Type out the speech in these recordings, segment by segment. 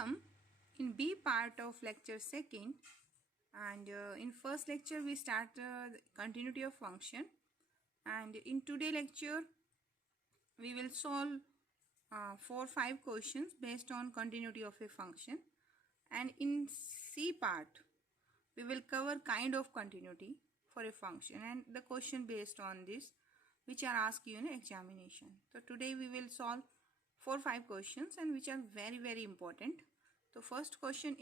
Welcome in B part of lecture second, and in first lecture we start the continuity of function, and in today lecture we will solve 4-5 questions based on continuity of a function, and in C part we will cover kind of continuity for a function and the question based on this which are asked you in examination. So today we will solve 4-5 questions and which are very important. The first question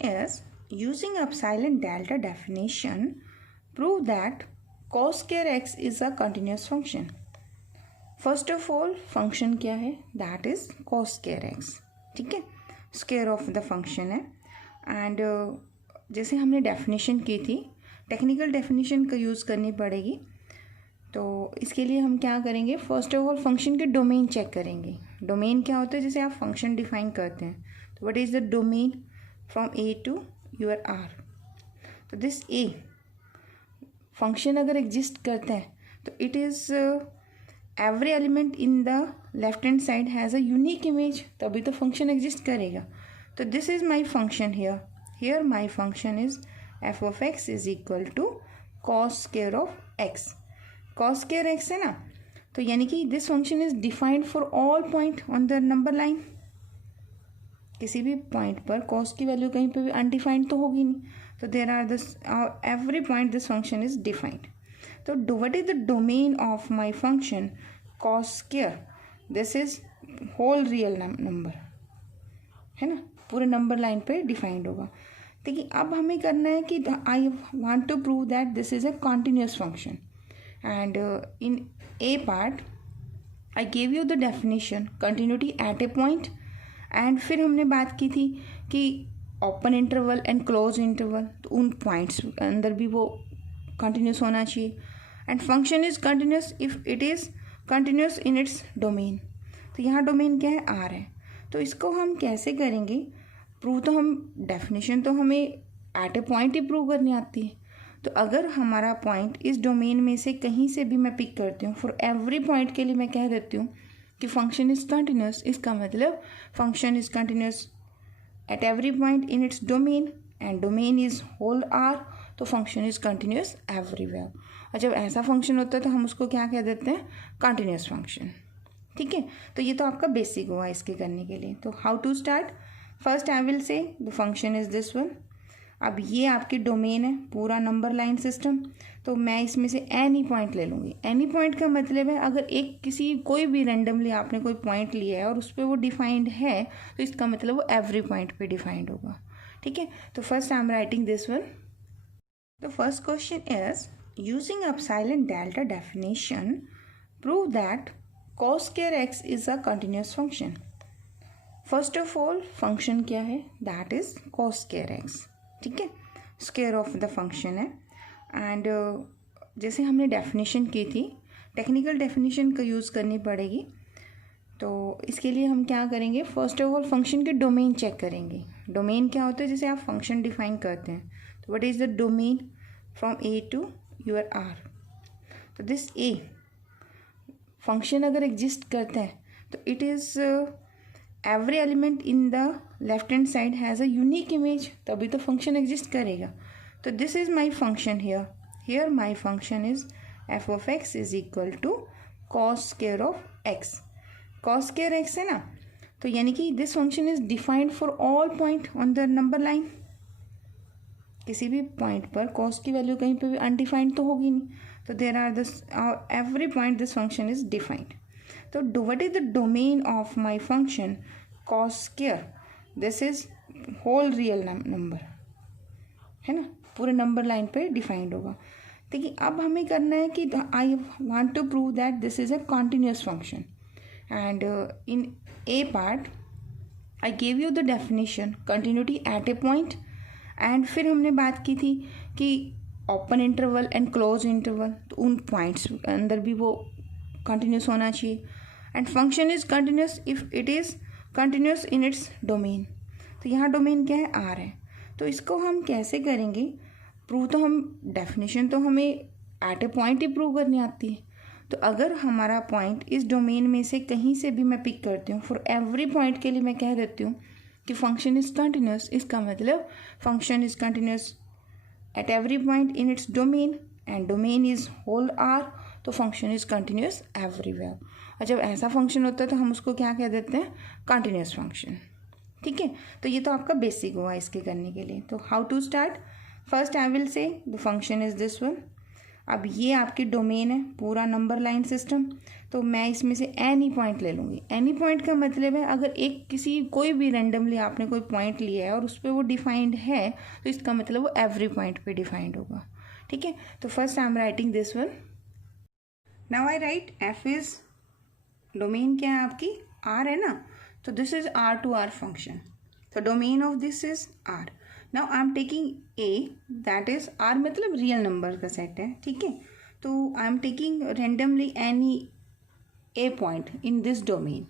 is using epsilon delta definition, prove that cos square x is a continuous function. First of all function क्या है? That is cos square x. ठीक है, square of the function है. And जैसे हमने definition की थी, technical definition का यूज़ करनी पड़ेगी. तो इसके लिए हम क्या करेंगे? फर्स्ट ऑफ ऑल फंक्शन के डोमेन चेक करेंगे. डोमेन क्या होता है? जैसे आप फंक्शन डिफाइन करते हैं, तो what is the domain from A to your R. तो दिस ए फंक्शन अगर एग्जिस्ट करता है तो it is every element in the left hand side has a unique image, तभी तो फंक्शन एग्जिस्ट करेगा. तो this is my function here my function is f of x is equal to cos square of x. Cos square x है ना, तो यानी कि this function is defined for all point on the number line. किसी भी point पर cos की value कहीं पे भी अनडिफाइंड तो होगी नहीं. तो there are this every point this function is defined. तो what is the domain of my function cos square? This is whole real number है ना, पूरे नंबर लाइन पे डिफाइंड होगा. देखिए अब हमें करना है कि I want to prove that this is a continuous function. And in a part I gave you the definition continuity at a point. And फिर हमने बात की थी कि open interval and close interval, तो उन पॉइंट्स अंदर भी वो कंटिन्यूस होना चाहिए. And function is continuous if it is continuous in its domain. तो यहाँ डोमेन क्या है? आर है. तो इसको हम कैसे करेंगे प्रूव? तो हम डेफिनेशन तो हमें eight a point he prove करनी आती है. तो अगर हमारा पॉइंट इस डोमेन में से कहीं से भी मैं पिक करती हूँ, फॉर एवरी पॉइंट के लिए मैं कह देती हूँ कि फंक्शन इज कंटिन्यूस, इसका मतलब function is continuous at every point in its domain and domain is whole R. तो फंक्शन इज कंटिन्यूस एवरीवेयर. और जब ऐसा फंक्शन होता है तो हम उसको क्या कह देते हैं? Continuous function. ठीक है, तो ये तो आपका बेसिक हुआ इसके करने के लिए. तो how to start? First I will say the function is this one. अब ये आपकी डोमेन है, पूरा नंबर लाइन सिस्टम. तो मैं इसमें से एनी पॉइंट ले लूँगी. एनी पॉइंट का मतलब है अगर एक किसी कोई भी रेंडमली आपने कोई पॉइंट लिया है और उस पर वो डिफाइंड है, तो इसका मतलब वो एवरी पॉइंट पे डिफाइंड होगा. ठीक है, तो first I am writing this one. The first question is using epsilon delta definition, prove that cos square x is a continuous function. First of all function क्या है? That is cos square x. ठीक है, square of the function है. And जैसे हमने definition की थी, technical definition का यूज़ करनी पड़ेगी. तो इसके लिए हम क्या करेंगे? फर्स्ट ऑफ ऑल फंक्शन के डोमेन चेक करेंगे. डोमेन क्या होता है? जैसे आप फंक्शन डिफाइन करते हैं, तो what is the domain from A to your R. तो दिस ए फंक्शन अगर एग्जिस्ट करता है तो it is every element in the left hand side has a unique image, तभी तो फंक्शन एग्जिस्ट करेगा. तो this is my function here my function is f of x is equal to cos square of x. Cos square x है ना, तो यानी कि this function is defined for all point on the number line. किसी भी point पर cos की value कहीं पे भी अनडिफाइंड तो होगी नहीं. तो there are this every point this function is defined. तो what is the domain of my function cos square? This is whole real number है ना, पूरे नंबर लाइन पे डिफाइंड होगा. देखिए अब हमें करना है कि I want to prove that this is a continuous function. And in a part I gave you the definition continuity at a point. And फिर हमने बात की थी कि open interval and close interval, तो उन पॉइंट्स अंदर भी वो कंटिन्यूस होना चाहिए. And function is continuous if it is continuous in its domain. तो यहाँ डोमेन क्या है? आर है. तो इसको हम कैसे करेंगे प्रूव? तो हम डेफिनेशन तो हमें eight a point he prove करनी आती है. तो अगर हमारा पॉइंट इस डोमेन में से कहीं से भी मैं पिक करती हूँ, फॉर एवरी पॉइंट के लिए मैं कह देती हूँ कि फंक्शन इज़ कंटिन्यूस, इसका मतलब function is continuous at every point in its domain and domain is whole R, तो फंक्शन इज़ कंटिन्यूस एवरीवेयर। और जब ऐसा फंक्शन होता है तो हम उसको क्या कह देते हैं, कंटिन्यूस फंक्शन। ठीक है, तो ये तो आपका बेसिक हुआ इसके करने के लिए। तो how to start, first I will say the function is this one. अब ये आपकी डोमेन है, पूरा नंबर लाइन सिस्टम, तो मैं इसमें से एनी पॉइंट ले लूँगी। एनी पॉइंट का मतलब है अगर एक किसी कोई भी रैंडमली आपने कोई पॉइंट लिया है और उस पर वो डिफाइंड है, तो इसका मतलब वो एवरी पॉइंट पे डिफाइंड होगा। ठीक है, तो first I am writing this one. Now I write f is domain क्या है आपकी, आर है ना, तो this is R to R function, तो domain of this is R. Now I am taking a, that is R मतलब real number का set है। ठीक है, तो I am taking randomly any a point in this domain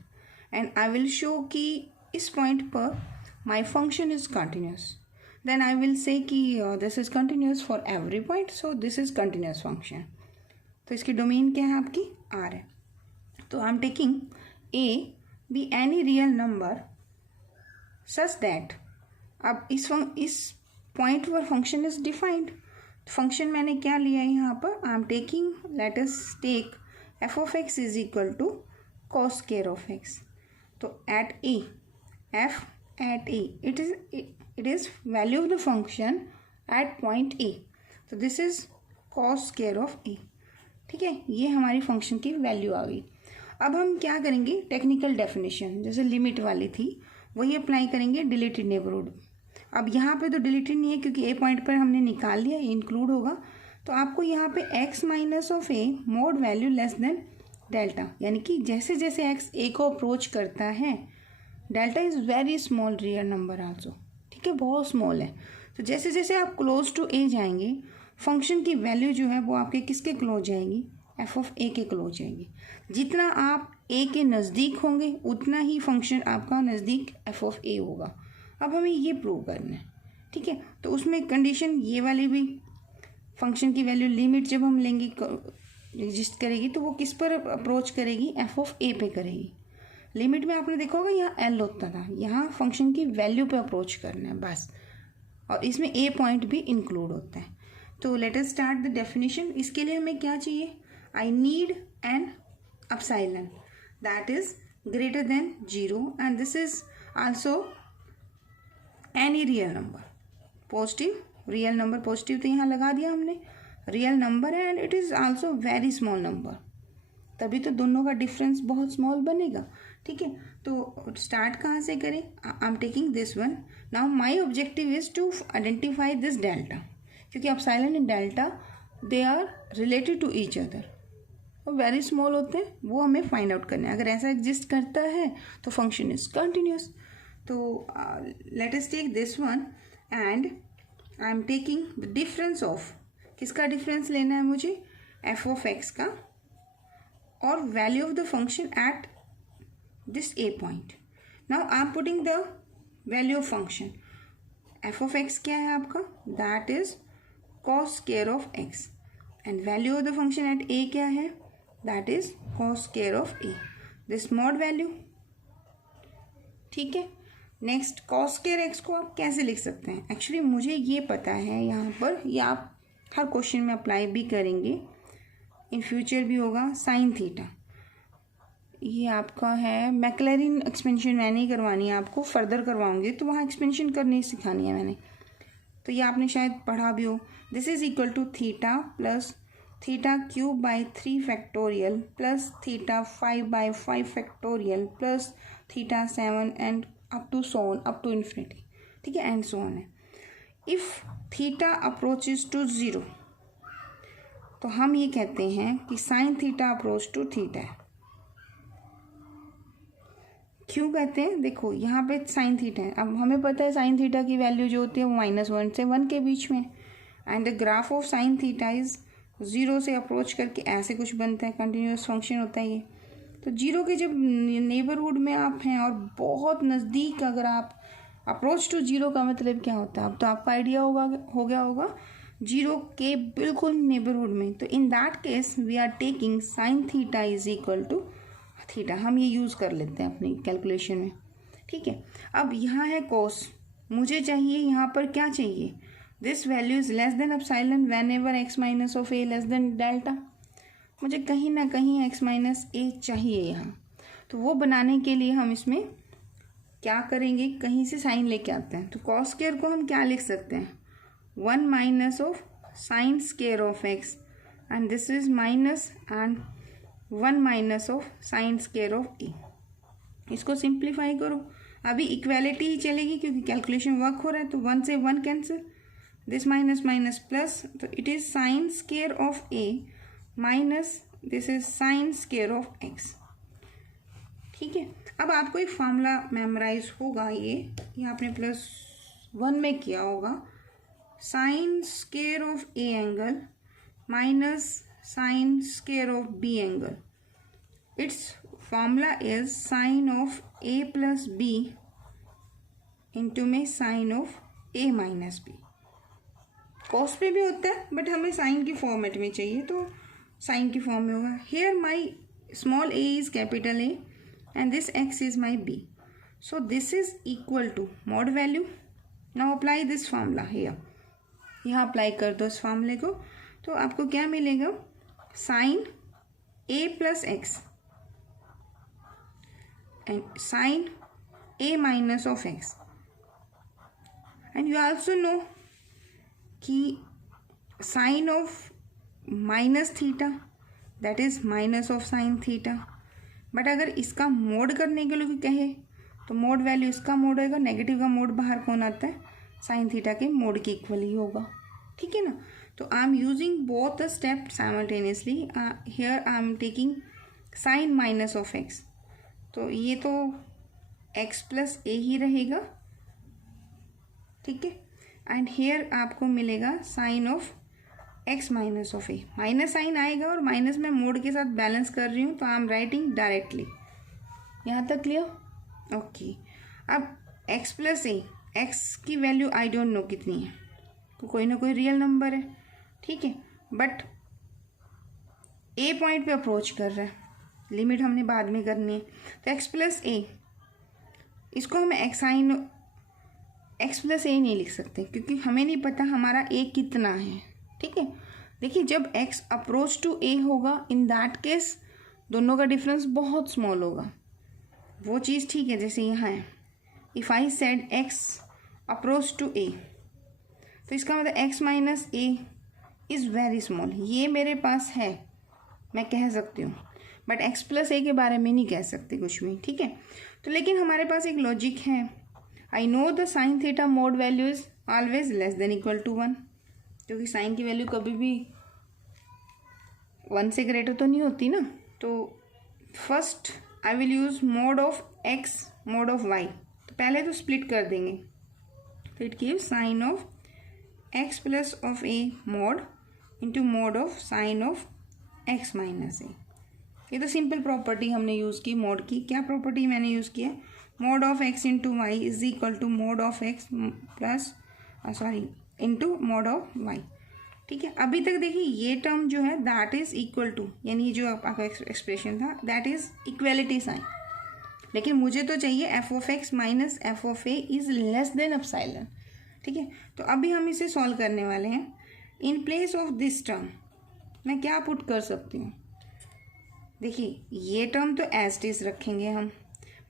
and I will show कि इस पॉइंट पर माई function is continuous. Then I will say कि this is continuous for every point, so this is continuous function. तो इसकी domain क्या है आपकी, आर है। तो I am taking a be any real number such that, अब इस पॉइंट पर फंक्शन इज डिफाइंड। फंक्शन मैंने क्या लिया है यहाँ पर, I am taking, let us take f of x is equal to cos square of x. तो at a, f at a, it is value of the function at point a, तो this is cos square of a. ठीक है, ये हमारी function की value आ गई। अब हम क्या करेंगे, टेक्निकल डेफिनेशन जैसे लिमिट वाली थी वही अप्लाई करेंगे, डिलीटेड नेबरहुड। अब यहाँ पे तो डिलीटेड नहीं है क्योंकि ए पॉइंट पर हमने निकाल लिया, इंक्लूड होगा। तो आपको यहाँ पे x minus of a mod value less than delta, यानी कि जैसे जैसे x ए को अप्रोच करता है, delta is very small real number also. ठीक है, बहुत स्मॉल है। तो जैसे जैसे आप क्लोज टू ए जाएंगे, फंक्शन की वैल्यू जो है वो आपके किसके क्लोज जाएगी, एफ ऑफ ए के क्लोज जाएगी। जितना आप ए के नज़दीक होंगे उतना ही फंक्शन आपका नज़दीक एफ ऑफ ए होगा। अब हमें ये प्रूव करना है। ठीक है, तो उसमें कंडीशन ये वाली भी, फंक्शन की वैल्यू लिमिट जब हम लेंगे एग्जिस्ट करेगी तो वो किस पर अप्रोच करेगी, एफ ऑफ ए पे करेगी। लिमिट में आपने देखा होगा यहाँ एल होता था, यहाँ फंक्शन की वैल्यू पे अप्रोच करना है बस, और इसमें ए पॉइंट भी इंक्लूड होता है। तो let us start the definition. इसके लिए हमें क्या चाहिए, I need an epsilon that is greater than 0 and this is also any real number, positive real number, positive तो यहाँ लगा दिया हमने, रियल नंबर है and it is also very small number, तभी तो दोनों का डिफरेंस बहुत स्मॉल बनेगा। ठीक है, तो स्टार्ट कहाँ से करें, I am taking this one. Now my objective is to identify this delta, क्योंकि epsilon and delta they are related to each other, और वेरी स्मॉल होते हैं, वो हमें फाइंड आउट करना है। अगर ऐसा एग्जिस्ट करता है तो फंक्शन इज कंटिन्यूस। तो let us take this one and I am taking the difference of, किसका डिफरेंस लेना है मुझे, एफ ऑफ एक्स का, और value of the function at this a point. Now I am putting the value of function, f of x क्या है आपका, that is cos square of x, and value of the function at a क्या है, that is cos square of a, this mod value. ठीक है, next cos square x को आप कैसे लिख सकते हैं, एक्चुअली मुझे ये पता है यहाँ पर, ये आप हर क्वेश्चन में अप्लाई भी करेंगे, इन फ्यूचर भी होगा, साइन थीटा। ये आपका है मैक्लैरिन एक्सपेंशन, मैंने ही करवानी है, आपको फर्दर करवाऊंगी तो वहाँ एक्सपेंशन करनी सिखानी है मैंने, तो ये आपने शायद पढ़ा भी हो। This is equal to theta plus theta cube by 3 factorial plus theta 5 by 5 factorial plus theta 7 and up to so on, up to infinity. ठीक है, एंड सो ऑन है। इफ थीटा अप्रोचेज टू 0, तो हम ये कहते हैं कि sine theta approach to theta है। क्यों कहते हैं, देखो यहाँ पे साइन थीटा है, अब हमें पता है साइन थीटा की वैल्यू जो होती है वो -1 से 1 के बीच में, and the graph of sine theta is 0 से अप्रोच करके ऐसे कुछ बनता है, कंटिन्यूस फंक्शन होता है ये। तो 0 के जब नेबरहुड में आप हैं और बहुत नज़दीक अगर आप, अप्रोच टू 0 का मतलब क्या होता है, अब तो आपका आइडिया हो गया होगा, जीरो के बिल्कुल नेबरहुड में, तो in that case we are taking sine theta is equal to theta. हम ये यूज़ कर लेते हैं अपनी कैलकुलेशन में, ठीक है। अब यहाँ है कोस, मुझे चाहिए यहाँ पर क्या चाहिए, this value is less than epsilon whenever x minus of a less than delta. मुझे कहीं ना कहीं एक्स माइनस ए चाहिए यहाँ, तो वो बनाने के लिए हम इसमें क्या करेंगे, कहीं से साइन लेके आते हैं। तो कॉस स्क्वायर को हम क्या लिख सकते हैं, 1 minus of sine square of x, and this is minus and 1 minus of sine square of a. इसको सिंप्लीफाई करो, अभी इक्वेलिटी ही चलेगी क्योंकि कैलकुलेशन वर्क हो रहा है, तो 1 से 1 cancel, this minus minus plus, तो it is sine square of a minus this is sine square of x, ठीक है। अब आपको एक फॉर्मूला मेमोराइज होगा, ये आपने +1 में किया होगा, sine square of a angle minus sine square of b angle, its formula is sine of a plus b into में sine of a minus b. Cos पे भी होता है बट हमें साइन की फॉर्मेट में चाहिए, तो साइन की फॉर्म में होगा। Here my small A is capital A and this x is my b, so this is equal to mod value. now apply this formula here, यहाँ अप्लाई कर दो इस फॉर्मूले को, तो आपको क्या मिलेगा, sine a plus x and sine a minus of x, and you also know कि sine of minus theta that is minus of sine theta. But अगर इसका मोड करने के लिए कहे तो मोड वैल्यू इसका मोड होगा, नेगेटिव का मोड बाहर कौन आता है, साइन थीटा के मोड के इक्वल ही होगा, ठीक है ना। तो I am using both the step simultaneously, here I am taking sine minus of x, तो ये तो एक्स प्लस ए ही रहेगा, ठीक है। एंड हियर आपको मिलेगा sine of x minus of a, minus sine आएगा और माइनस में मोड के साथ बैलेंस कर रही हूँ, तो आई एम राइटिंग डायरेक्टली। यहाँ तक क्लियर, ओके। अब एक्स प्लस ए, एक्स की वैल्यू आई डोंट नो कितनी है, तो कोई ना कोई रियल नंबर है, ठीक है, बट ए पॉइंट पे अप्रोच कर रहा है, लिमिट हमने बाद में करनी है, तो एक्स प्लस ए, इसको हम एक्स प्लस ए नहीं लिख सकते क्योंकि हमें नहीं पता हमारा ए कितना है, ठीक है। देखिए जब x अप्रोच टू a होगा, इन दैट केस दोनों का डिफरेंस बहुत स्मॉल होगा, वो चीज़ ठीक है जैसे यहाँ है, if I said x approach to a, तो इसका मतलब x minus a is very small, ये मेरे पास है, मैं कह सकती हूँ, बट x प्लस a के बारे में नहीं कह सकती कुछ भी, ठीक है। तो लेकिन हमारे पास एक लॉजिक है, I know the sine theta mod value is always less than equal to 1, क्योंकि साइन की वैल्यू कभी भी 1 से ग्रेटर तो नहीं होती ना। तो first I will use mod of x mod of y, तो पहले तो स्प्लिट कर देंगे, तो it gives sine of x plus of a mod into mod of sine of x minus a. ये तो सिंपल प्रॉपर्टी हमने यूज़ की मोड की। क्या प्रॉपर्टी मैंने यूज़ की है, mod of x into y is equal to mod of x plus into mod of y, ठीक है। अभी तक देखिए ये टर्म जो है दैट इज इक्वल टू, यानी जो आपका एक्सप्रेशन था दैट इज इक्वेलिटी साइन, लेकिन मुझे तो चाहिए F of x minus f of a is less than epsilon, ठीक है। तो अभी हम इसे सॉल्व करने वाले हैं। इन प्लेस ऑफ दिस टर्म मैं क्या पुट कर सकती हूँ, देखिए ये टर्म तो एज इट इज रखेंगे हम,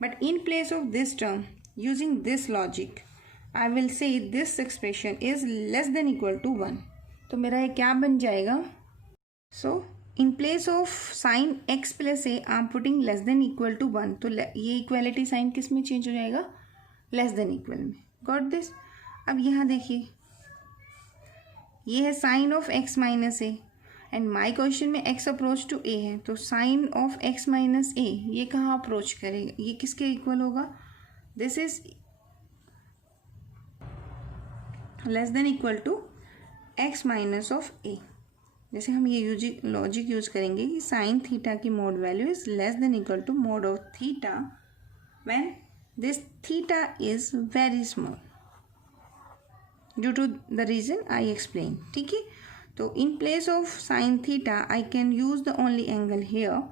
but in place of this term using this logic I will say this expression is less than equal to 1, तो मेरा ये क्या बन जाएगा, so in place of sin x plus a I am putting less than equal to 1, तो ये equality sign किस में चेंज हो जाएगा, लेस देन इक्वल में, गॉट दिस। अब यहाँ देखिए ये है sine of x minus a, and my question में x अप्रोच टू a है, तो sine of x minus a ये कहाँ अप्रोच करेगा, ये किसके इक्वल होगा, this is less than equal to x minus of a. जैसे हम ये लॉजिक यूज करेंगे कि साइन थीटा की mod value is less than equal to mod of theta when this theta is very small, due to the reason I explain. ठीक है, तो in place of sine theta I can use the only angle here.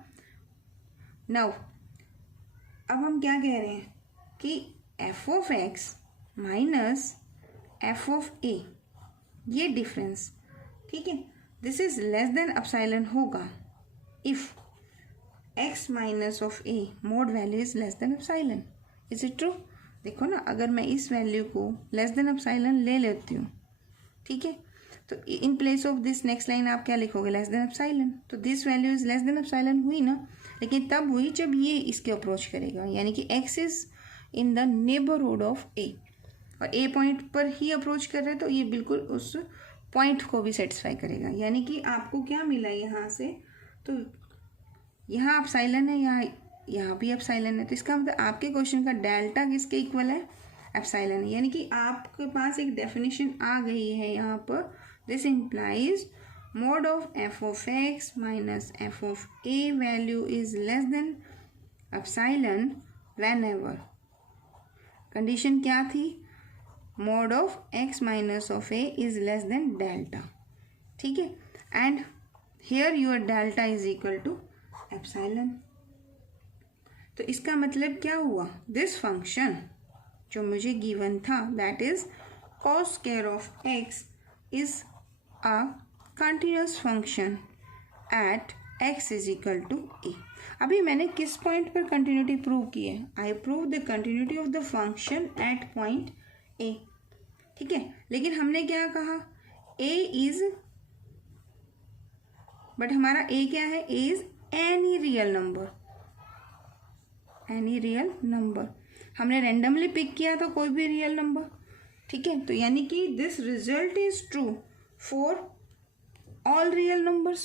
Now अब हम क्या कह रहे हैं कि f of x minus f of a, ये डिफरेंस, ठीक है, this is less than epsilon होगा if x minus of a mod value is less than epsilon. Is it true? देखो ना, अगर मैं इस वैल्यू को लेस देन एप्सिलॉन ले लेती हूँ, ठीक है, तो in place of this next line आप क्या लिखोगे? Less than epsilon. तो this value is less than epsilon हुई ना, लेकिन तब हुई जब ये इसके अप्रोच करेगा, यानी कि x is in the neighbourhood of a, और ए पॉइंट पर ही अप्रोच कर रहे हैं, तो ये बिल्कुल उस पॉइंट को भी सेटिस्फाई करेगा. यानी कि आपको क्या मिला यहाँ से, तो यहाँ एप्सिलॉन है, यहाँ भी एप्सिलॉन है, तो इसका मतलब आपके क्वेश्चन का डेल्टा किसके इक्वल है? एप्सिलॉन है. यानी कि आपके पास एक डेफिनेशन आ गई है यहाँ पर. This implies mod of f of x minus f of a value is less than epsilon whenever. Condition क्या थी? mod of x minus of a is less than delta. ठीक है, and here your delta is equal to epsilon. तो इसका मतलब क्या हुआ? This function जो मुझे गिवन था, that is cos square of x is a continuous function at x is equal to a. अभी मैंने किस पॉइंट पर कंटिन्यूटी प्रूव की है? I prove the continuity of the function at point a. ठीक है, लेकिन हमने क्या कहा? a इज, बट हमारा a क्या है? a is any real number, any real number. हमने रेंडमली पिक किया था कोई भी रियल नंबर. ठीक है, तो यानी कि this result is true for all real numbers.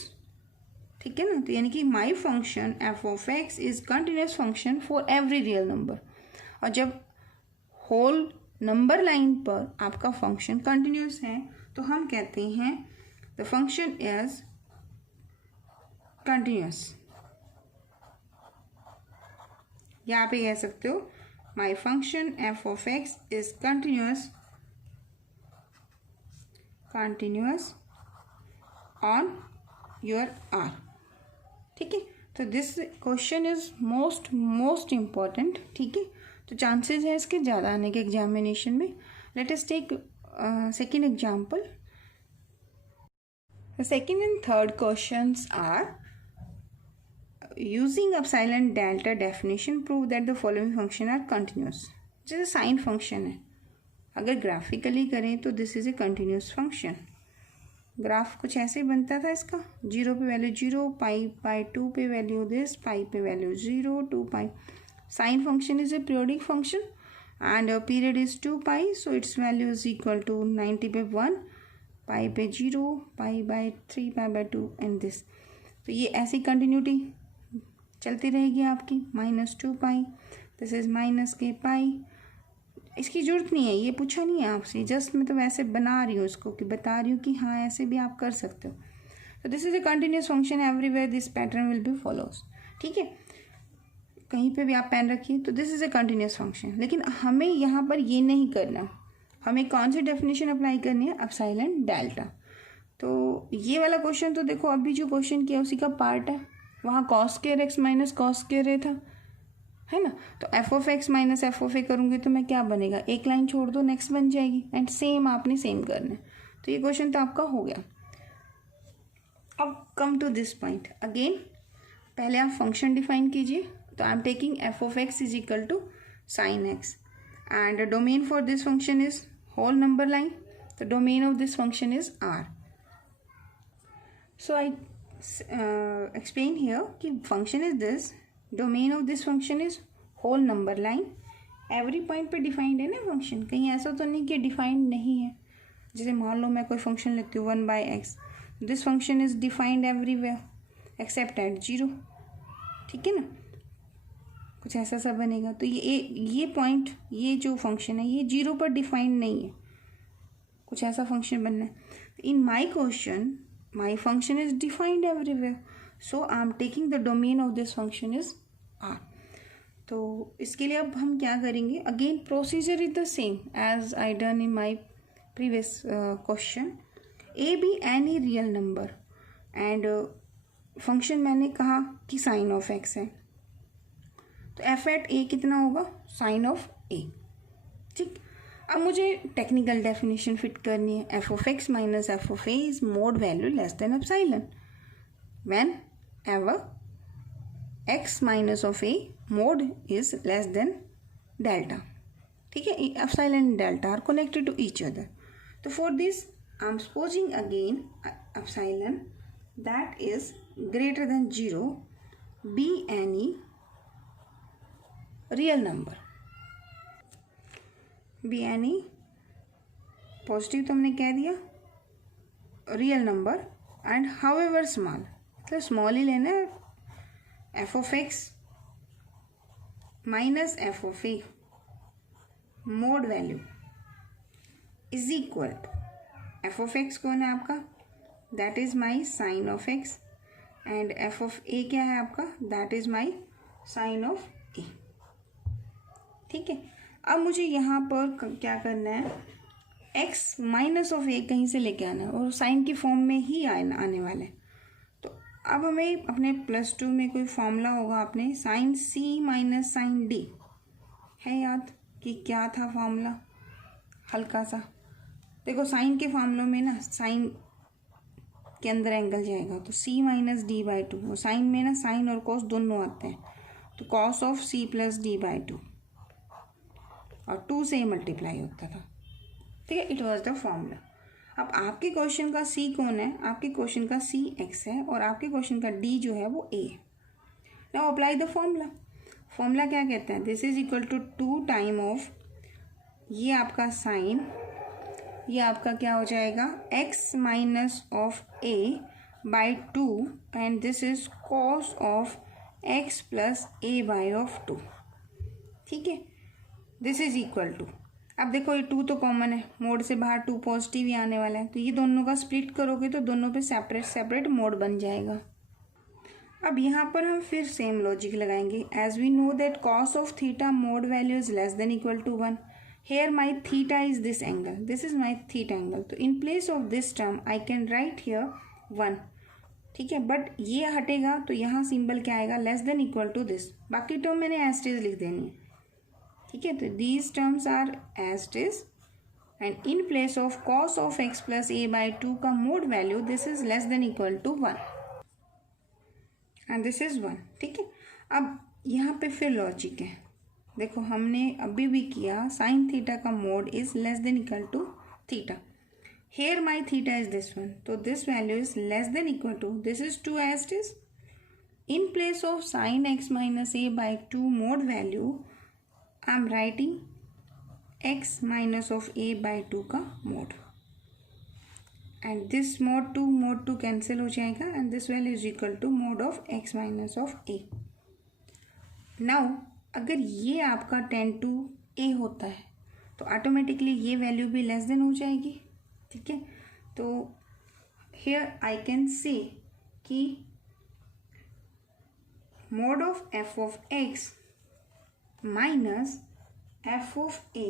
ठीक है ना, तो यानी कि my function f of x is continuous function for every real number. और जब होल नंबर लाइन पर आपका फंक्शन कंटिन्यूस है, तो हम कहते हैं द फंक्शन इज कंटिन्यूस. यहाँ पे कह सकते हो my function f of x is continuous on your R. ठीक है, तो this question is most important. ठीक है, तो चांसेस है इसके ज़्यादा आने के एग्जामिनेशन में. Let us take second example. The second and third questions are using epsilon delta definition prove that the following function are continuous. जैसे साइन फंक्शन है, अगर ग्राफिकली करें तो this is a continuous function. Graph कुछ ऐसे बनता था इसका, 0 पे वैल्यू 0, पाई बाय 2 पे वैल्यू दिस, पाई पे value 0, 2 pi. Sine function is a periodic function and period is 2 pi, so its value is equal to 90 पे 1, पाई पे 0, pi by 3, pi by 2 and this. तो ये ऐसी continuity चलती रहेगी आपकी. -2 पाई, दिस इज माइनस के पाई. इसकी जरूरत नहीं है, ये पूछा नहीं है आपसे, जस्ट मैं तो वैसे बना रही हूँ इसको, कि बता रही हूँ कि हाँ ऐसे भी आप कर सकते हो. तो this is a continuous function everywhere, this pattern will be follows. ठीक है, कहीं पे भी आप पेन रखिए, तो this is a continuous function. लेकिन हमें यहाँ पर ये नहीं करना, हमें कौन सी डेफिनेशन अप्लाई करनी है? Epsilon delta. तो ये वाला क्वेश्चन तो देखो, अभी जो क्वेश्चन किया उसी का पार्ट है. वहाँ cos square x minus cos square a था, है ना. तो f of x minus f of a करूँगी तो मैं क्या बनेगा? एक लाइन छोड़ दो, नेक्स्ट बन जाएगी. एंड सेम आपने सेम करना है. तो ये क्वेश्चन तो आपका हो गया. अब come to this point again. पहले आप फंक्शन डिफाइन कीजिए. तो I am taking f of x is equal to sine x and domain for this function is whole number line. The domain of this function is R. So I explain here कि function is this, domain of this function is whole number line. Every point पे defined है ना function, कहीं ऐसा तो नहीं कि defined नहीं है. जैसे मान लो मैं कोई function लेती हूँ 1/x, this function is defined everywhere except at 0. ठीक है ना, कुछ ऐसा सा बनेगा. तो ये पॉइंट, ये जो फंक्शन है ये 0 पर डिफाइंड नहीं है, कुछ ऐसा फंक्शन बनना है. In my question my function is defined everywhere, so I am taking the domain of this function is R. तो इसके लिए अब हम क्या करेंगे? Again procedure is the same as I done in my previous question, a be any real number and function मैंने कहा कि साइन ऑफ एक्स है, तो एफ एट ए कितना होगा, साइन ऑफ ए। ठीक, अब मुझे टेक्निकल डेफिनेशन फिट करनी है। F of x minus f of a is mod value less than epsilon whenever x minus of a mod is less than delta. ठीक है, epsilon and delta are connected to each other. तो for this I am supposing again epsilon that is greater than 0 be any real number, be any positive तो हमने कह दिया, real number and however small, मतलब small ही लेना है। F of x minus f of a mod value is equal to f of x कौन है आपका, that is my sine of x and f of a क्या है आपका, that is my sine of a. ठीक है, अब मुझे यहाँ पर क्या करना है, एक्स माइनस ऑफ ए कहीं से लेके आना है और साइन की फॉर्म में ही आने वाला है। तो अब हमें अपने +2 में कोई फॉर्मूला होगा, अपने साइन सी माइनस साइन डी है याद कि क्या था फॉर्मूला, हल्का सा देखो, साइन के फॉर्मूलों में ना साइन के अंदर एंगल जाएगा तो c minus D by two, और साइन में ना साइन और कॉस दोनों आते हैं, तो cos of c plus D by two, और 2 से मल्टीप्लाई होता था। ठीक है, इट वाज द फॉर्मूला। अब आपके क्वेश्चन का c कौन है, आपके क्वेश्चन का c x है और आपके क्वेश्चन का d जो है वो a है। Now apply the formula. Formula क्या कहता है, this is equal to 2 time of, ये आपका साइन, ये आपका क्या हो जाएगा, x minus of a by 2 and this is cos of x plus a by of 2। ठीक है, दिस इज इक्वल टू, अब देखो ये 2 तो कॉमन है, मोड से बाहर 2 पॉजिटिव ही आने वाला है, तो ये दोनों का स्प्लिट करोगे तो दोनों पे सेपरेट सेपरेट मोड बन जाएगा। अब यहाँ पर हम फिर सेम लॉजिक लगाएंगे, as we know that cos of theta mod value is less than equal to 1। Here my theta is this angle, this is my theta angle, तो in place of this term I can write here 1। ठीक है, but ये हटेगा तो यहाँ symbol क्या आएगा, less than equal to this, बाकी टर्म मैंने एज इट इज लिख देनी है। ठीक है, तो these terms are as it is and in place of cos of x plus a by 2 का mod value this is less than equal to 1 and this is 1। ठीक है, अब यहाँ पे फिर लॉजिक है, देखो हमने अभी भी किया, साइन थीटा का mod is less than equal to theta, here my theta is this one, तो this value is less than equal to, this is 2 as it is, in place of sine x minus a by 2 mod value I am writing x minus of a by 2 का mod and this mod to cancel हो जाएगा and this value is equal to mod of x minus of A. Now अगर ये आपका 10 to a होता है तो automatically ये वैल्यू भी लेस देन हो जाएगी। ठीक है, तो हियर आई कैन से कि mod of F of x minus f of a,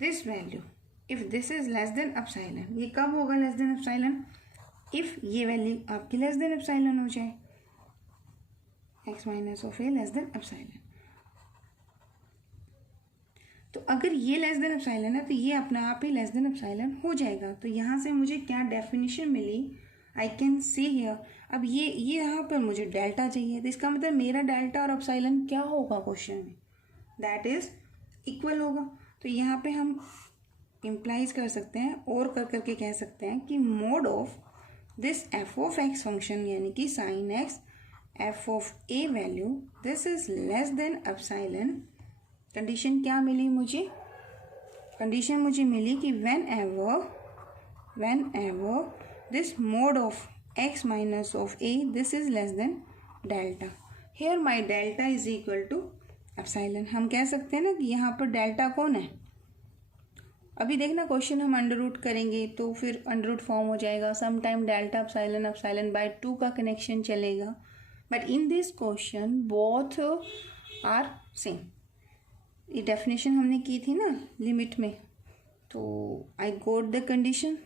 this value if this is less than epsilon, ये कब होगा लेस देन एप्सिलॉन, इफ ये वैल्यू आपकी लेस देन एप्सिलॉन हो जाए, x minus of a less than epsilon. तो अगर ये लेस देन एप्सिलॉन है तो ये अपना आप ही लेस देन एप्सिलॉन हो जाएगा। तो यहाँ से मुझे क्या डेफिनेशन मिली, आई कैन से हियर, अब ये यहाँ पर मुझे डेल्टा चाहिए, तो इसका मतलब मेरा डेल्टा और एप्सिलॉन क्या होगा क्वेश्चन में, दैट इज इक्वल होगा। तो यहाँ पे हम इम्प्लाइज कर सकते हैं और कर करके कह सकते हैं कि mod of this f of x function यानी कि sine x f of a value this is less than epsilon. Condition क्या मिली मुझे, कंडीशन मुझे मिली कि whenever this mod of x minus of a this is less than delta, here my delta is equal to epsilon. हम कह सकते हैं ना कि यहाँ पर डेल्टा कौन है, अभी देखना क्वेश्चन हम अंडर रूट करेंगे तो फिर अंडर रूट फॉर्म हो जाएगा, some time delta epsilon epsilon by 2 का कनेक्शन चलेगा, but in this question both are same. ये डेफिनेशन हमने की थी ना लिमिट में, तो I got the condition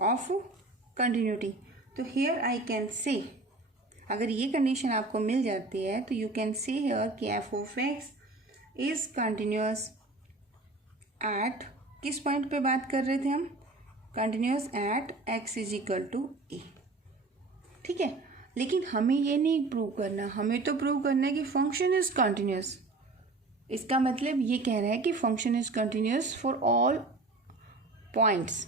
of continuity. तो हियर आई कैन से, अगर ये कंडीशन आपको मिल जाती है तो यू कैन से हियर कि f of x is continuous at, किस पॉइंट पे बात कर रहे थे हम, continuous eight x is equal to ए. ठीक है, लेकिन हमें ये नहीं प्रूव करना, हमें तो प्रूव करना है कि फंक्शन इज कंटिन्यूअस. इसका मतलब ये कह रहा है कि function is continuous for all points.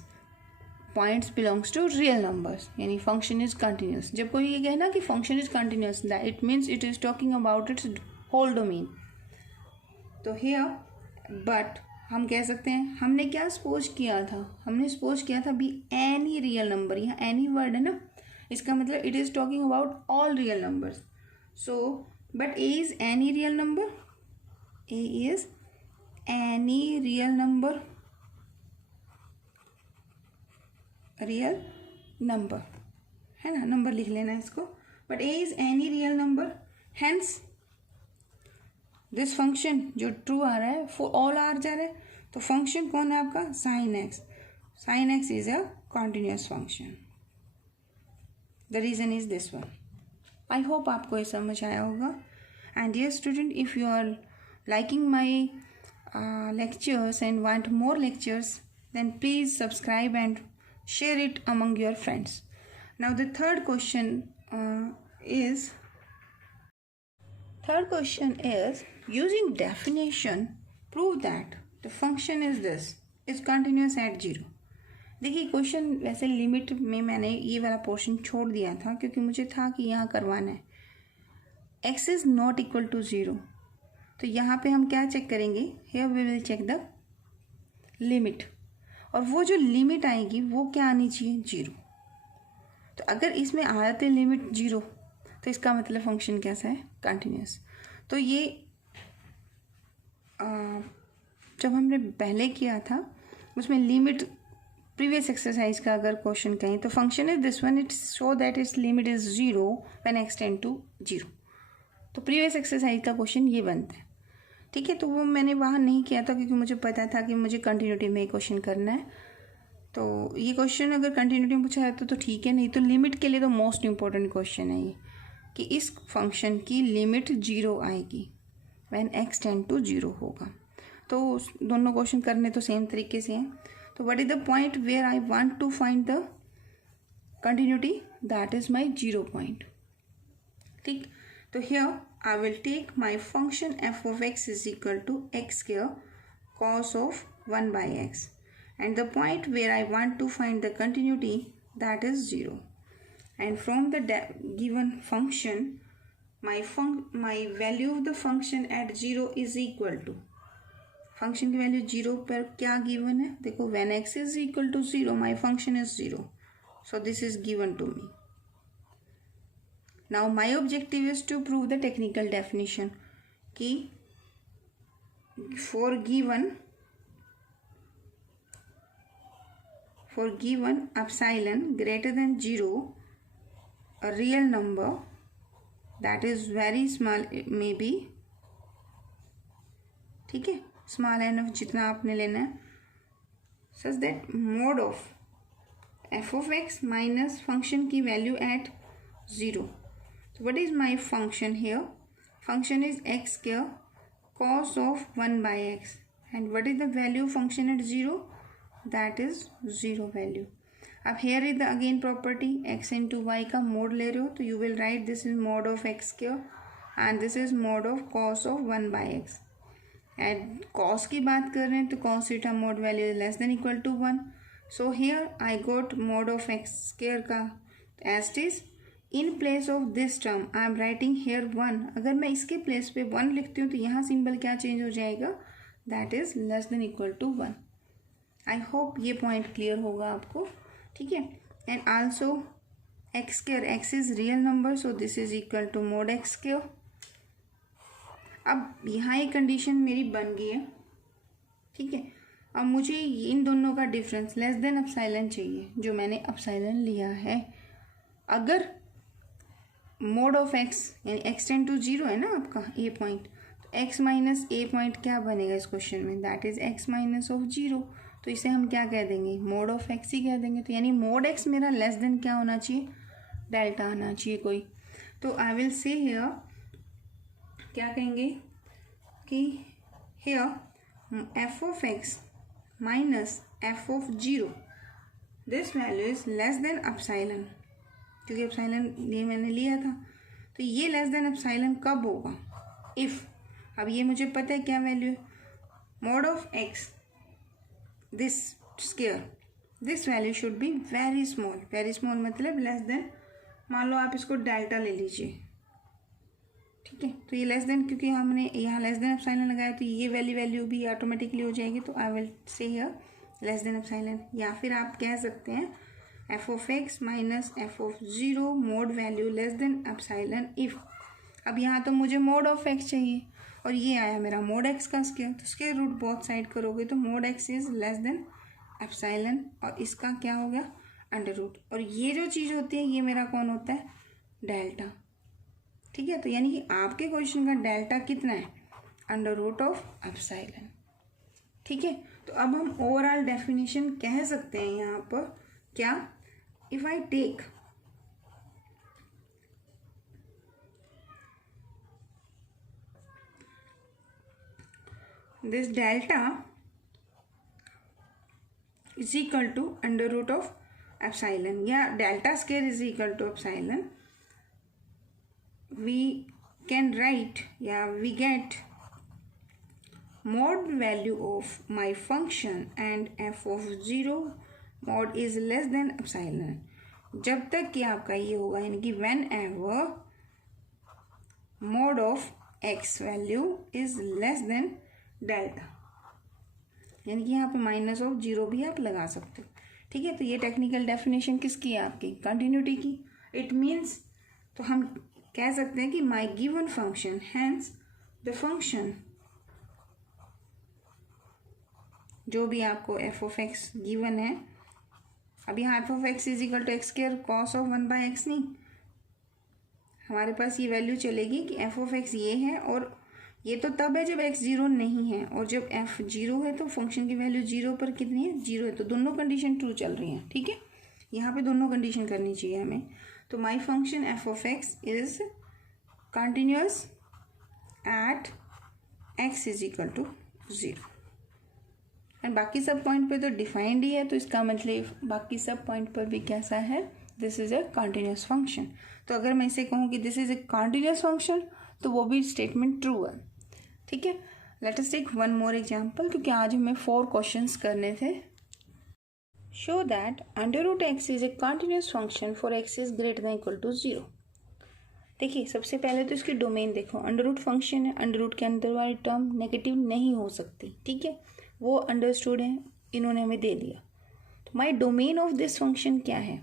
Points belongs to real numbers, यानी फंक्शन इज कंटिन्यूअस. जब कोई ये कहना कि function is continuous, that it means it is talking about its whole domain. तो हियर बट हम कह सकते हैं, हमने क्या सपोज किया था, हमने सपोज किया था बी एनी रियल नंबर. यहाँ एनी वर्ड है ना, इसका मतलब it is talking about all real numbers. So but A is any real number, A is any real number, real number है ना, नंबर लिख लेना इसको. But A is any real number, hence this function जो true आ रहा है for all are जा रहा है. तो फंक्शन कौन है आपका, sine x. Sine x is a continuous function. The reason is this one. I hope आपको ये समझ आया होगा. And dear student, if you are liking my lectures and want more lectures, then please subscribe and share it among your friends. Now the third question is using definition prove that the function is this is continuous at 0. देखिए question वैसे limit में मैंने ये वाला portion छोड़ दिया था क्योंकि मुझे था कि यहाँ करवाना है. x is not equal to 0, तो यहाँ पे हम क्या चेक करेंगे, here we will check the limit. और वो जो लिमिट आएगी वो क्या आनी चाहिए, 0. तो अगर इसमें आते लिमिट 0 तो इसका मतलब फंक्शन कैसा है, कंटिन्यूअस. तो ये जब हमने पहले किया था उसमें लिमिट प्रीवियस एक्सरसाइज का अगर क्वेश्चन कहें तो function is this one, it's show that its limit is 0 when x tend to 0. तो प्रीवियस एक्सरसाइज का क्वेश्चन ये बनता है. ठीक है, तो वो मैंने वहाँ नहीं किया था क्योंकि मुझे पता था कि मुझे कंटिन्यूटी में क्वेश्चन करना है. तो ये क्वेश्चन अगर कंटिन्यूटी में पूछा है तो ठीक है, नहीं तो लिमिट के लिए तो मोस्ट इंपॉर्टेंट क्वेश्चन है ये कि इस फंक्शन की लिमिट 0 आएगी व्हेन एक्स टेंड टू 0 होगा. तो दोनों क्वेश्चन करने तो सेम तरीके से हैं. तो what is the point where I want to find the continuity, that is my 0 point. ठीक, तो here I will take my function f of x is equal to x square cos of 1 by x, and the point where I want to find the continuity, that is 0. And from the given function, my value of the function at 0 is equal to, function की value 0 पर क्या given है, देखो when x is equal to 0 my function is 0, so this is given to me. Now my objective is to prove the technical definition कि for given epsilon greater than 0 a real number that is very small may be, ठीक है, small N जितना आपने लेना है, such that mod of f of x minus function की value eight 0. What is my function here? Function is x square cos of 1 by x, and what is the value of function at 0? That is 0 value. अब here is the again property x into y का mod ले रहे हो तो you will write this is mod of x square and this is mod of cos of 1 by x. and cos की बात कर रहे हैं तो cos theta mod value is less than equal to 1. So here I got mod of x square का as it is. In place of this term I am writing here 1. अगर मैं इसके प्लेस पे 1 लिखती हूँ तो यहाँ सिंबल क्या चेंज हो जाएगा, that is less than equal to 1. I hope ये पॉइंट क्लियर होगा आपको. ठीक है, and also x square, x is real number so this is equal to mod x square. अब यहाँ ये कंडीशन मेरी बन गई है. ठीक है, अब मुझे इन दोनों का डिफरेंस लेस देन एप्सिलॉन चाहिए जो मैंने एप्सिलॉन लिया है. अगर मोड ऑफ एक्स यानी एक्स टेंड टू 0 है ना आपका ए पॉइंट, तो एक्स माइनस ए पॉइंट क्या बनेगा इस क्वेश्चन में, that is x minus of 0. तो इसे हम क्या कह देंगे, मोड ऑफ एक्स ही कह देंगे। तो यानी मोड एक्स मेरा लेस देन क्या होना चाहिए, डेल्टा आना चाहिए कोई। तो आई विल से हियर क्या कहेंगे कि here F of x minus f of zero, this value is less than epsilon, क्योंकि एप्सिलॉन ये मैंने लिया था। तो ये लेस देन एप्सिलॉन कब होगा, इफ़, अब ये मुझे पता है क्या वैल्यू है, mod of x this square, this value should be very small मतलब लेस देन, मान लो आप इसको डेल्टा ले लीजिए, ठीक है। तो ये लेस देन, क्योंकि हमने यहाँ लेस देन एप्सिलॉन लगाया तो ये वैल्यू भी ऑटोमेटिकली हो जाएगी। तो आई विल से हियर लेस देन एप्सिलॉन, या फिर आप कह सकते हैं F of x minus f of zero mode value less than epsilon if. अब यहाँ तो मुझे मोड ऑफ एक्स चाहिए और ये आया मेरा मोड एक्स का स्क्वायर, तो स्क्वायर रूट बोथ साइड करोगे तो mode x is less than epsilon और इसका क्या हो गया अंडर रूट, और ये जो चीज़ होती है ये मेरा कौन होता है, डेल्टा, ठीक है। तो यानी कि आपके क्वेश्चन का डेल्टा कितना है, अंडर रूट ऑफ एप्सिलॉन, ठीक है। तो अब हम ओवरऑल डेफिनेशन कह सकते हैं यहाँ पर क्या, if I take this delta is equal to under root of epsilon, या delta square is equal to epsilon, we can write, या we get mod value of my function and f of 0 mod is less than epsilon, जब तक कि आपका ये होगा, यानी कि whenever mod of x value is less than delta, यानी कि यहाँ पे माइनस ऑफ जीरो भी आप लगा सकते हो, ठीक है। तो ये टेक्निकल डेफिनेशन किसकी है, आपकी कंटिन्यूटी की। इट मीन्स, तो हम कह सकते हैं कि my given function, hence the function, जो भी आपको एफ ऑफ एक्स गिवन है, अब यहाँ f of x is equal to x square cos of 1/x नहीं, हमारे पास ये वैल्यू चलेगी कि एफ ऑफ एक्स ये है, और ये तो तब है जब x जीरो नहीं है, और जब f जीरो है तो फंक्शन की वैल्यू जीरो पर कितनी है, जीरो है, तो दोनों कंडीशन ट्रू चल रही हैं, ठीक है। यहाँ पे दोनों कंडीशन करनी चाहिए हमें। तो my function f of x is continuous at x is equal to zero, and बाकी सब पॉइंट पे तो डिफाइंड ही है, तो इसका मतलब बाकी सब पॉइंट पर भी कैसा है, this is a continuous function. तो अगर मैं इसे कहूँ कि this is a continuous function, तो वो भी स्टेटमेंट ट्रू है, ठीक है। Let us take one more example, क्योंकि आज हमें 4 क्वेश्चंस करने थे। Show that under root x is a continuous function for x is greater than equal to 0। देखिए सबसे पहले तो इसकी डोमेन देखो, अंडर रूट फंक्शन है, अंडर रूट के अंदर वाली टर्म नेगेटिव नहीं हो सकती, ठीक है, वो अंडरस्टूड है, इन्होंने हमें दे दिया। तो my domain of this function क्या है,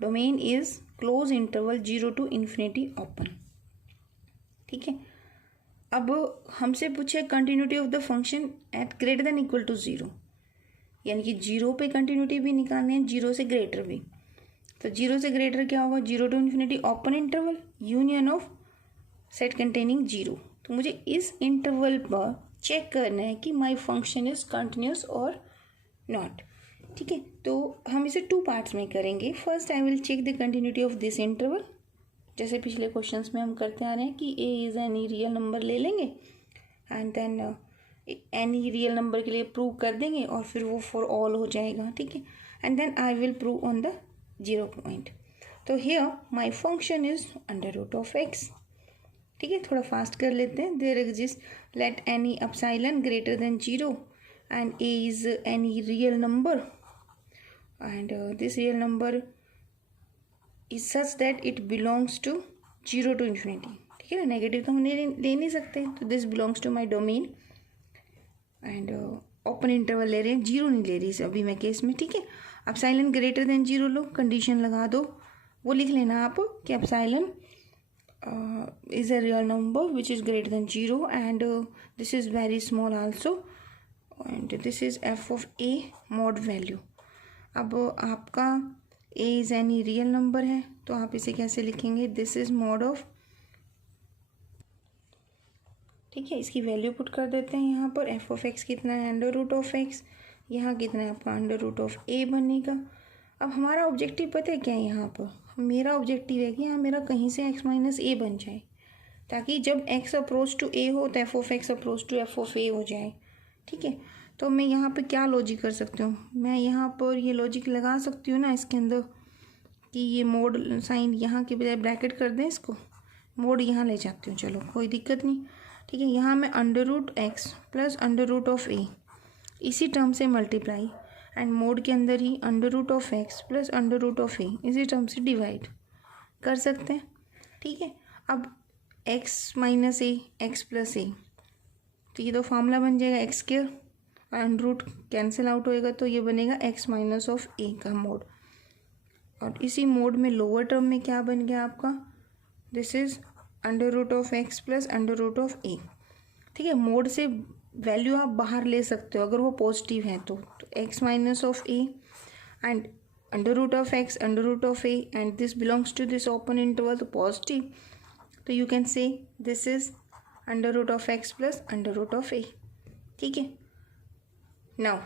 domain is close interval 0 to infinity open, ठीक है। अब हमसे पूछे continuity of the function at greater than equal to 0, यानी कि 0 पे कंटिन्यूटी भी निकालनी है, 0 से ग्रेटर भी। तो 0 से ग्रेटर क्या होगा, 0 to infinity open interval union of set containing 0। तो मुझे इस इंटरवल पर चेक करना है कि माई फंक्शन इज कंटिन्यूस और नॉट, ठीक है। तो हम इसे 2 पार्ट्स में करेंगे। First I will check the continuity of this interval, जैसे पिछले क्वेश्चंस में हम करते आ रहे हैं कि a is any real number ले लेंगे and then any real number के लिए प्रूव कर देंगे और फिर वो फॉर ऑल हो जाएगा, ठीक है। And then I will prove on the 0 point. तो here my function is under root of x, ठीक है। थोड़ा फास्ट कर लेते हैं। There exist let any epsilon greater than 0 and a is any real number and this real number is such that it belongs to 0 to infinity, ठीक है ना, negative तो हम ले नहीं सकते। तो this belongs to my domain and open interval ले रहे हैं, 0 नहीं ले रही अभी मैं केस में, ठीक है। एप्सिलॉन ग्रेटर देन 0 लो, कंडीशन लगा दो, वो लिख लेना आप कि epsilon is a real number which is greater than 0 and this is very small also and this is F of A mod value. अब आपका ए इज़ एनी रियल नंबर है, तो आप इसे कैसे लिखेंगे, दिस इज़ मॉड ऑफ, ठीक है। इसकी वैल्यू पुट कर देते हैं यहाँ पर, एफ ऑफ एक्स कितना है, अंडर रूट ऑफ एक्स, यहाँ कितना है आपका अंडर रूट ऑफ ए बनेगा। अब हमारा ऑब्जेक्टिव पता है क्या है, यहाँ पर मेरा ऑब्जेक्टिव है कि यहाँ मेरा कहीं से x माइनस ए बन जाए, ताकि जब x अप्रोच टू ए हो तो f of x approach to f of a हो जाए। ठीक है, तो मैं यहाँ पे क्या लॉजिक कर सकती हूँ, मैं यहाँ पर ये लॉजिक लगा सकती हूँ ना इसके अंदर कि ये मोड साइन यहाँ के बजाय ब्रैकेट कर दें, इसको मोड यहाँ ले जाती हूँ, चलो कोई दिक्कत नहीं। ठीक है, यहाँ मैं under root x plus under root of a इसी टर्म से मल्टीप्लाई एंड मोड के अंदर ही under root of x plus under root of a इसी टर्म से डिवाइड कर सकते हैं। ठीक है, अब x minus a x plus a, तो ये तो फार्मूला बन जाएगा x square, under root cancel out होएगा तो ये बनेगा एक्स माइनस ऑफ ए का मोड। और इसी मोड में लोअर टर्म में क्या बन गया आपका, this is under root of x plus under root of a. ठीक है, मोड से वैल्यू आप बाहर ले सकते हो अगर वो पॉजिटिव है तो x minus of a and under root of x under root of a and this belongs to this open interval तो पॉजिटिव, तो you can say this is under root of x plus under root of a. ठीक है, now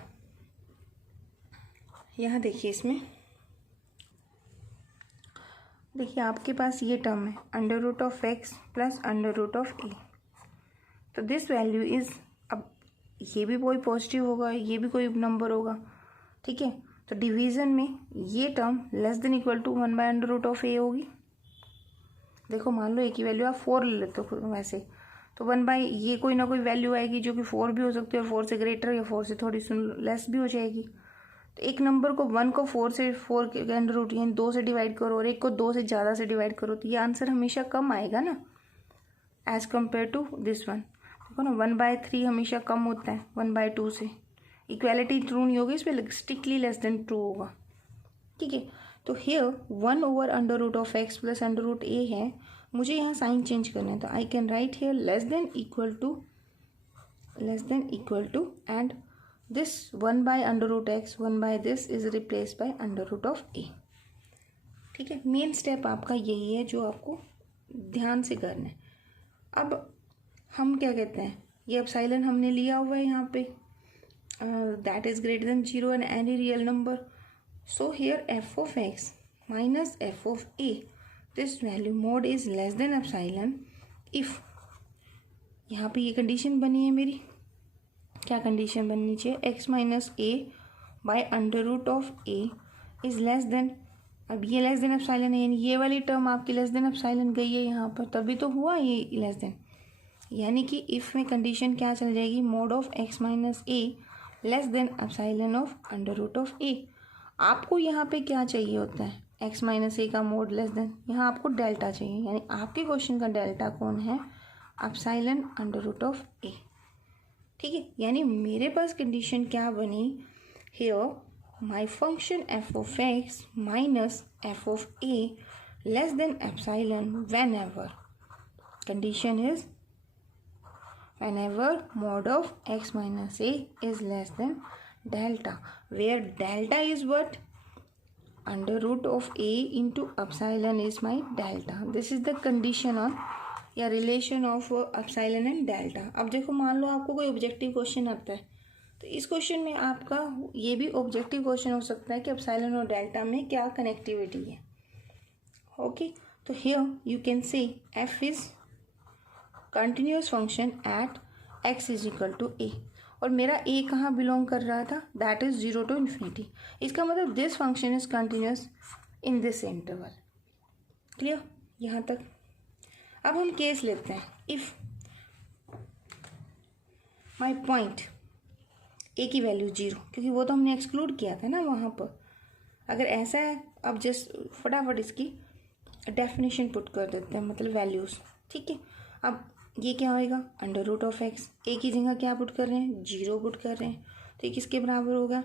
यहाँ देखिए, इसमें देखिए आपके पास ये टर्म है under root of x plus under root of a, तो दिस वैल्यू इज, अब ये भी कोई पॉजिटिव होगा, ये भी कोई नंबर होगा। ठीक है, तो डिवीज़न में ये term less than equal to 1 by under root of a होगी। देखो मान लो ए की वैल्यू आप 4 ले लेते हो वैसे, तो 1 बाय ये कोई ना कोई वैल्यू आएगी जो कि 4 भी हो सकती है और 4 से ग्रेटर या 4 से थोड़ी लेस भी हो जाएगी। तो एक नंबर को 1 को 4 से 4 के अंडर रूट यानी 2 से डिवाइड करो और एक को 2 से ज़्यादा से डिवाइड करो तो ये आंसर हमेशा कम आएगा ना as compare to this one. देखो ना 1/3 हमेशा कम होता है 1/2 से, इक्वालिटी ट्रू नहीं होगी, इस पर स्ट्रिक्टली लेस देन ट्रू होगा। ठीक है, तो here 1 over under root of x plus under root a है, मुझे यहाँ साइन चेंज करना है तो I can write here less than equal to and this 1 by under root x 1 by this is replaced by under root of a। ठीक है, main step आपका यही है जो आपको ध्यान से करना है। अब हम क्या कहते हैं, ये एप्सिलॉन हमने लिया हुआ है यहाँ पे, that is greater than 0 and any real number, so here f of x minus f of a this value mode is less than epsilon if, यहाँ पे ये कंडीशन बनी है मेरी, क्या कंडीशन बननी चाहिए, x minus a by under root of a is less than, अब ये लेस देन एप्सिलॉन है यानी ये वाली टर्म आपकी लेस देन एप्सिलॉन गई है यहाँ पर, तभी तो हुआ ये लेस देन, यानी कि इफ़ में कंडीशन क्या चल जाएगी, mod of x minus a less than epsilon of under root of a. आपको यहाँ पे क्या चाहिए होता है, x माइनस ए का मोड लेस देन, यहाँ आपको डेल्टा चाहिए, यानी आपके क्वेश्चन का डेल्टा कौन है, epsilon under root of a. ठीक है, यानी मेरे पास कंडीशन क्या बनी, here my function f of x minus f of a less than epsilon whenever, condition is whenever mod of x minus a is less than delta, where delta is what, under root of a into epsilon is my delta. This is the condition on या relation of epsilon and delta. अब देखो मान लो आपको कोई objective question आता है तो इस क्वेश्चन में आपका ये भी ऑब्जेक्टिव क्वेश्चन हो सकता है कि एप्सिलॉन और डेल्टा में क्या कनेक्टिविटी है। ओके, तो here you can say f is continuous function at x is equal to a, और मेरा ए कहाँ बिलोंग कर रहा था, दैट इज 0 to इन्फिनिटी, इसका मतलब this function is continuous in this interval. Clear यहाँ तक। अब हम केस लेते हैं, इफ़ माई पॉइंट ए की वैल्यू 0, क्योंकि वो तो हमने एक्सक्लूड किया था ना वहाँ पर। अगर ऐसा है, अब जस्ट फटाफट इसकी डेफिनेशन पुट कर देते हैं, मतलब वैल्यूज़। ठीक है, अब ये क्या होएगा, अंडर रूट ऑफ एक्स, ए की जगह क्या पुट कर रहे हैं, 0 पुट कर रहे हैं, तो ये किसके बराबर होगा,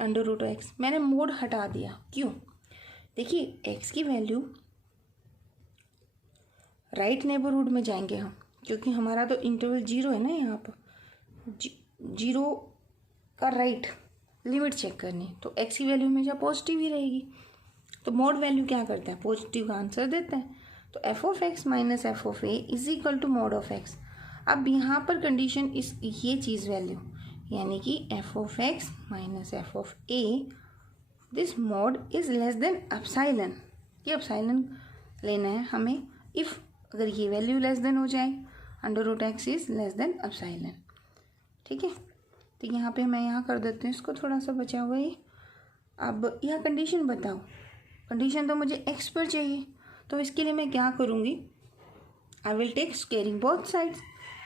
अंडर रूट ऑफ एक्स। मैंने मोड हटा दिया, क्यों, देखिए एक्स की वैल्यू राइट नेबरहुड में जाएंगे हम, क्योंकि हमारा तो इंटरवल 0 है ना, यहाँ पर 0 का राइट लिमिट चेक करनी, तो एक्स की वैल्यू हमेशा पॉजिटिव ही रहेगी, तो मोड वैल्यू क्या करता है, पॉजिटिव का आंसर देता है। तो f of x minus f of a is equal to mod of x. अब यहाँ पर कंडीशन इस ये चीज़ वैल्यू, यानी कि f of x minus f of a, this mod is less than epsilon. ये एप्सिलॉन लेना है हमें। इफ़ अगर ये वैल्यू लेस देन हो जाए, under root x is less than epsilon. ठीक है, तो यहाँ पे मैं यहाँ कर देती हूँ इसको, थोड़ा सा बचा हुआ है। अब यहाँ कंडीशन बताओ, कंडीशन तो मुझे एक्स पर चाहिए, तो इसके लिए मैं क्या करूँगी, I will take squaring both sides.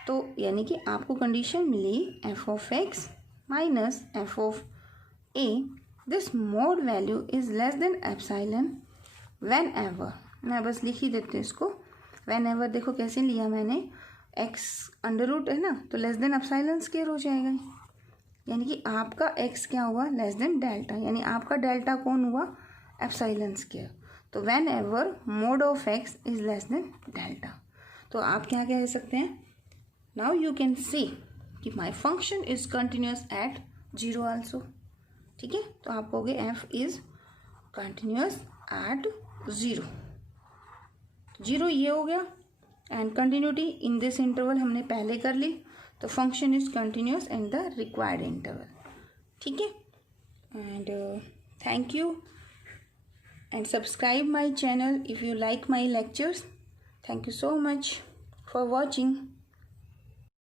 तो यानी कि आपको कंडीशन मिली f of x minus f of a, this mod value is less than epsilon whenever. मैं बस लिख ही देती हूँ इसको, व्हेन एवर। देखो कैसे लिया मैंने, एक्स अंडर रूट है ना, तो लेस देन एप्सिलॉन स्क्वायर हो जाएगा। यानी कि आपका एक्स क्या हुआ, लेस देन डेल्टा, यानी आपका डेल्टा कौन हुआ, एप्सिलॉन स्क्वायर। तो when ever mod of x is less than delta, तो आप क्या कह सकते हैं, नाउ यू कैन सी कि my function is continuous eight zero also. ठीक है, तो आप कहोगे F is continuous eight zero. Zero ये हो गया, and continuity in this interval हमने पहले कर ली, तो function is continuous in the required interval. ठीक है, and thank you, and subscribe my channel if you like my lectures. Thank you so much for watching.